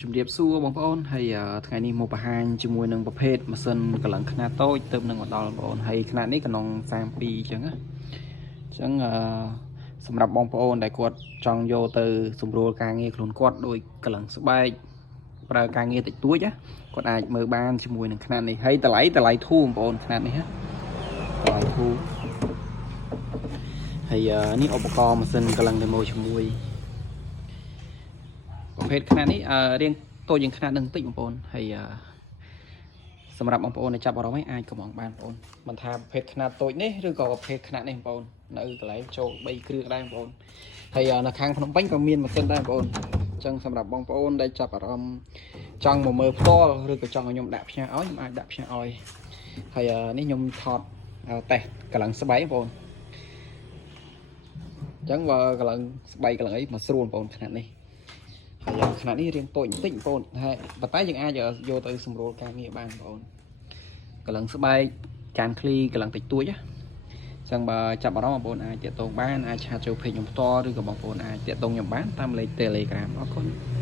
ជំរាបសួរបងប្អូនហើយថ្ងៃនេះមកបង្ហាញជាមួយនឹងប្រភេទម៉ាស៊ីនកន្លងខ្នាតតូចទៅនឹងមកដល់បងប្អូនហើយខ្នាតនេះក្នុង32អញ្ចឹងណាអញ្ចឹងសម្រាប់បងប្អូនដែលគាត់ចង់យកទៅសម្រួលការងារខ្លួនគាត់ដោយកន្លងស្បែកប្រើការងារតិចតួចណាគាត់អាចមើលបានជាមួយនឹងខ្នាតនេះហើយតម្លៃធូរបងប្អូនខ្នាតនេះណាតម្លៃធូរហើយនេះឧបករណ៍ម៉ាស៊ីនកន្លង demo ជាមួយប្រភេទខ្នាតនេះរៀងតូចជាងខ្នាតនឹងបន្តិចបងប្អូនហើយសម្រាប់បងប្អូនដែលចាប់អារម្មណ៍អាចកំងបានបងប្អូនមិនថាប្រភេទខ្នាតតូចនេះឬក៏ប្រភេទខ្នាតនេះបងប្អូននៅកន្លែងចូល3គ្រឿងដែរបងប្អូនហើយនៅខាងភ្នំពេញក៏មានម៉ាស៊ីនដែរបងប្អូនអញ្ចឹងសម្រាប់បងប្អូនដែលចាប់អារម្មណ៍ចង់មកមើលផ្ទាល់ឬក៏ចង់ឲ្យខ្ញុំដាក់ផ្ញើឲ្យខ្ញុំអាចដាក់ផ្ញើឲ្យហើយនេះខ្ញុំថតតេស្តកន្លងស្បែកបងប្អូនអញ្ចឹងបើកន្លងស្បែកកន្លងអីមកស្រួលបងប្អូនខ្នាតនេះហើយខ្នាតនេះរៀងតូចបន្តិចបងប្អូនហើយប៉ុន្តែយើងអាចយកទៅសម្រួលការងារបានបងប្អូនកន្លងស្បែកចានឃ្លីកន្លងតិចតួចណាអញ្ចឹងបើចាប់អារម្មណ៍បងប្អូនអាចតាក់ទងបានអាចឆាតចូលពេកខ្ញុំផ្ទាល់ឬក៏បងប្អូនអាចតាក់ទងខ្ញុំបានតាមលេខ Telegram អរគុណ